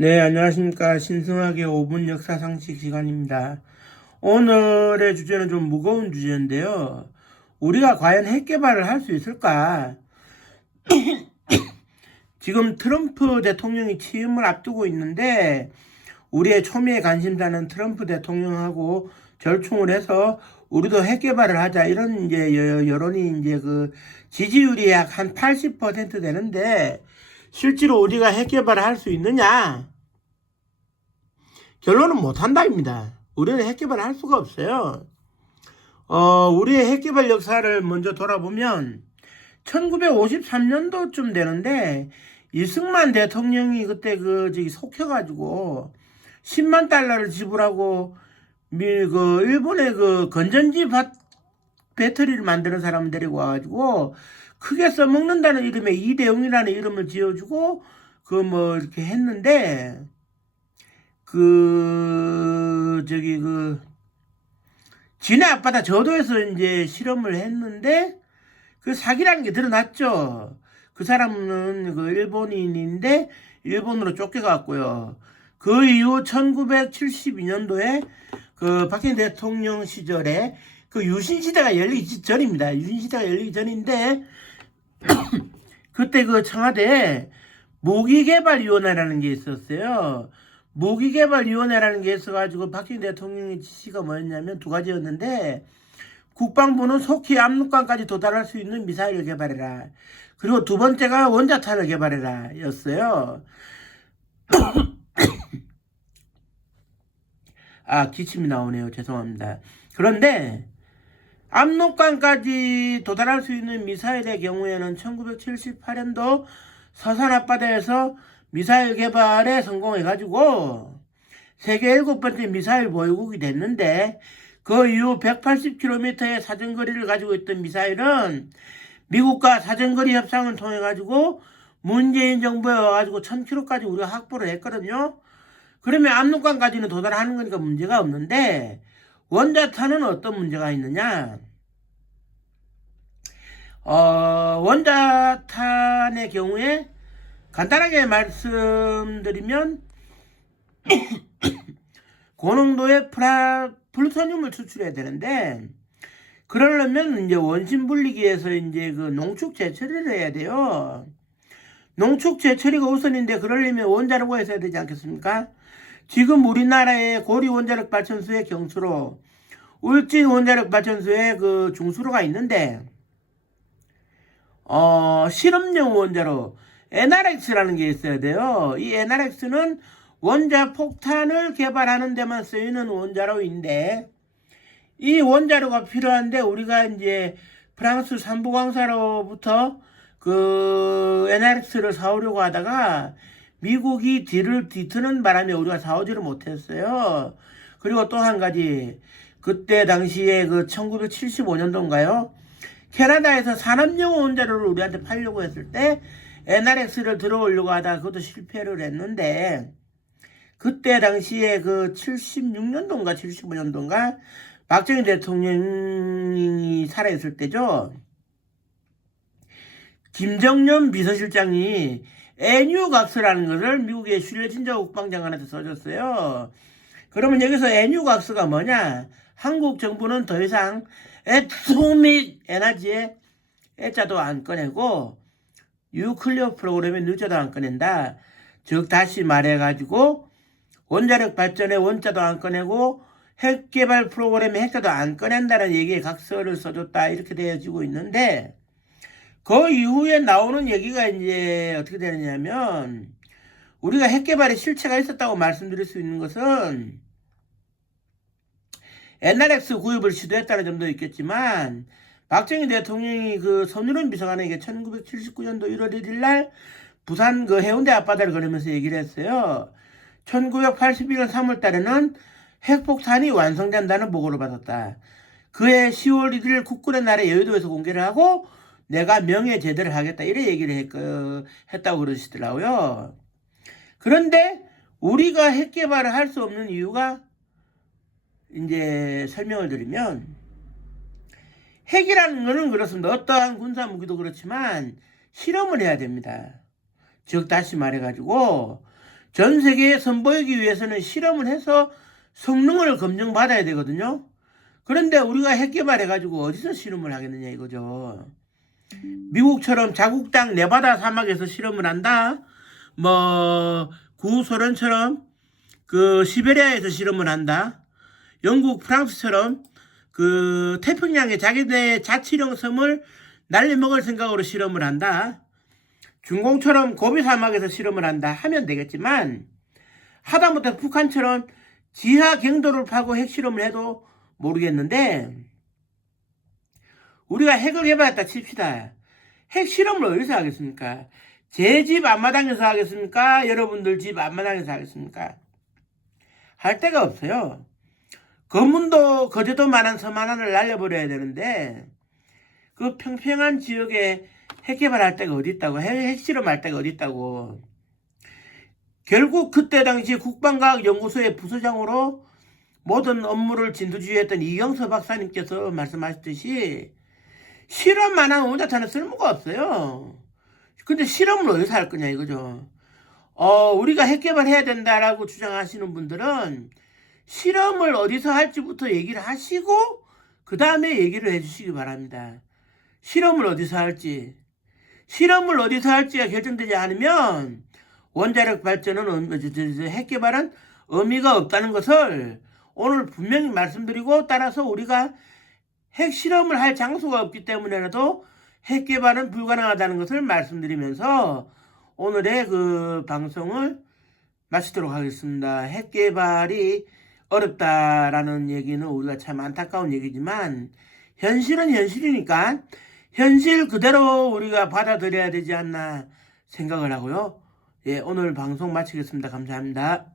네, 안녕하십니까. 신성하게 5분 역사 상식 시간입니다. 오늘의 주제는 좀 무거운 주제인데요. 우리가 과연 핵 개발을 할 수 있을까? 지금 트럼프 대통령이 취임을 앞두고 있는데, 우리의 초미의 관심사는 트럼프 대통령하고 절충을 해서 우리도 핵 개발을 하자. 이런 이제 여론이 이제 그 지지율이 약 한 80% 되는데, 실제로 우리가 핵 개발을 할 수 있느냐? 결론은 못한다입니다. 우리는 핵 개발을 할 수가 없어요. 우리의 핵 개발 역사를 먼저 돌아보면 1953년도쯤 되는데 이승만 대통령이 그때 속혀가지고 10만 달러를 지불하고 일본의 건전지 배터리를 만드는 사람 데리고 와가지고 크게 써먹는다는 이름의 이대용이라는 이름을 지어주고 이렇게 했는데 지네 앞바다 저도에서 이제 실험을 했는데 그 사기라는 게 드러났죠. 그 사람은 일본인인데 일본으로 쫓겨갔고요. 그 이후 1972년도에 박정희 대통령 시절에 유신시대가 열리기 전입니다. 유신시대가 열리기 전인데 그때 청와대에 무기개발위원회라는 게 있었어요. 무기개발위원회라는 게 있어가지고 박정희 대통령의 지시가 뭐였냐면 두 가지였는데, 국방부는 속히 압록강까지 도달할 수 있는 미사일을 개발해라. 그리고 두 번째가 원자탄을 개발해라 였어요. 기침이 나오네요. 죄송합니다. 그런데 압록강까지 도달할 수 있는 미사일의 경우에는 1978년도 서산 앞바다에서 미사일 개발에 성공해가지고 세계 7번째 미사일 보유국이 됐는데, 그 이후 180km의 사정거리를 가지고 있던 미사일은 미국과 사정거리 협상을 통해가지고 문재인 정부에 와가지고 1000km까지 우리가 확보를 했거든요. 그러면 압록강까지는 도달하는 거니까 문제가 없는데, 원자탄은 어떤 문제가 있느냐? 원자탄의 경우에 간단하게 말씀드리면 고농도의 플루토늄을 추출해야 되는데, 그러려면 이제 원심 분리기에서 이제 농축 재처리를 해야 돼요. 농축 재처리가 우선인데, 그러려면 원자로가 있어야 되지 않겠습니까? 지금 우리나라의 고리 원자력 발전소의 경수로, 울진 원자력 발전소의 중수로가 있는데, 실험용 원자로 NRX라는 게 있어야 돼요. 이 NRX는 원자 폭탄을 개발하는 데만 쓰이는 원자로인데, 이 원자로가 필요한데 우리가 이제 프랑스 삼부광사로부터 NRX를 사오려고 하다가 미국이 뒤를 뒤트는 바람에 우리가 사오지를 못했어요. 그리고 또 한 가지, 그때 당시에 1975년도인가요? 캐나다에서 산업용 원자로를 우리한테 팔려고 했을 때 NRX를 들어오려고 하다가 그것도 실패를 했는데, 그때 당시에 76년도인가 75년도인가 박정희 대통령이 살아있을 때죠. 김정년 비서실장이 NUGAS라는 것을 미국의 슐레진저 국방장관한테 써줬어요. 그러면 여기서 NUGAS가 뭐냐? 한국 정부는 더 이상 애토믹 에너지에 애자도 안 꺼내고 뉴클리어 프로그램에 뉴자도 안 꺼낸다. 즉 다시 말해가지고 원자력 발전에 원자도 안 꺼내고 핵 개발 프로그램에 핵자도 안 꺼낸다는 얘기에 각서를 써줬다. 이렇게 되어지고 있는데, 그 이후에 나오는 얘기가 이제 어떻게 되느냐면, 우리가 핵 개발에 실체가 있었다고 말씀드릴 수 있는 것은 NRX 구입을 시도했다는 점도 있겠지만, 박정희 대통령이 손유름 비서관에게 1979년도 1월 1일 날 부산 해운대 앞바다를 걸으면서 얘기를 했어요. 1981년 3월 달에는 핵폭탄이 완성된다는 보고를 받았다. 그해 10월 1일 국군의 날에 여의도에서 공개를 하고 내가 명예 제대를 하겠다. 이래 얘기를 했다고 그러시더라고요. 그런데 우리가 핵 개발을 할 수 없는 이유가 이제 설명을 드리면, 핵이라는 것은 그렇습니다. 어떠한 군사 무기도 그렇지만 실험을 해야 됩니다. 즉 다시 말해가지고 전 세계에 선보이기 위해서는 실험을 해서 성능을 검증받아야 되거든요. 그런데 우리가 핵 개발해가지고 어디서 실험을 하겠느냐 이거죠. 미국처럼 자국 땅 네바다 사막에서 실험을 한다. 뭐 구소련처럼 그 시베리아에서 실험을 한다. 영국, 프랑스처럼 그 태평양의 자기네 자치령 섬을 날려먹을 생각으로 실험을 한다. 중공처럼 고비 사막에서 실험을 한다 하면 되겠지만 하다못해 북한처럼 지하 경도를 파고 핵실험을 해도 모르겠는데 우리가 핵을 개발했다 칩시다. 핵실험을 어디서 하겠습니까? 제 집 앞마당에서 하겠습니까? 여러분들 집 앞마당에서 하겠습니까? 할 데가 없어요. 거문도 거제도만한 섬 하나를 날려버려야 되는데 그 평평한 지역에 핵 개발할 데가 어디 있다고, 핵실험할 데가 어디 있다고. 결국 그때 당시 국방과학연구소의 부소장으로 모든 업무를 진두지휘했던 이경서 박사님께서 말씀하셨듯이 실험만 하면 혼자서는 쓸모가 없어요. 근데 실험을 어디서 할 거냐 이거죠. 우리가 핵 개발해야 된다라고 주장하시는 분들은 실험을 어디서 할지부터 얘기를 하시고 그 다음에 얘기를 해주시기 바랍니다. 실험을 어디서 할지. 실험을 어디서 할지가 결정되지 않으면 원자력 발전은 핵 개발은 의미가 없다는 것을 오늘 분명히 말씀드리고, 따라서 우리가 핵 실험을 할 장소가 없기 때문에라도 핵 개발은 불가능하다는 것을 말씀드리면서 오늘의 그 방송을 마치도록 하겠습니다. 핵 개발이 어렵다라는 얘기는 우리가 참 안타까운 얘기지만 현실은 현실이니까 현실 그대로 우리가 받아들여야 되지 않나 생각을 하고요. 예, 오늘 방송 마치겠습니다. 감사합니다.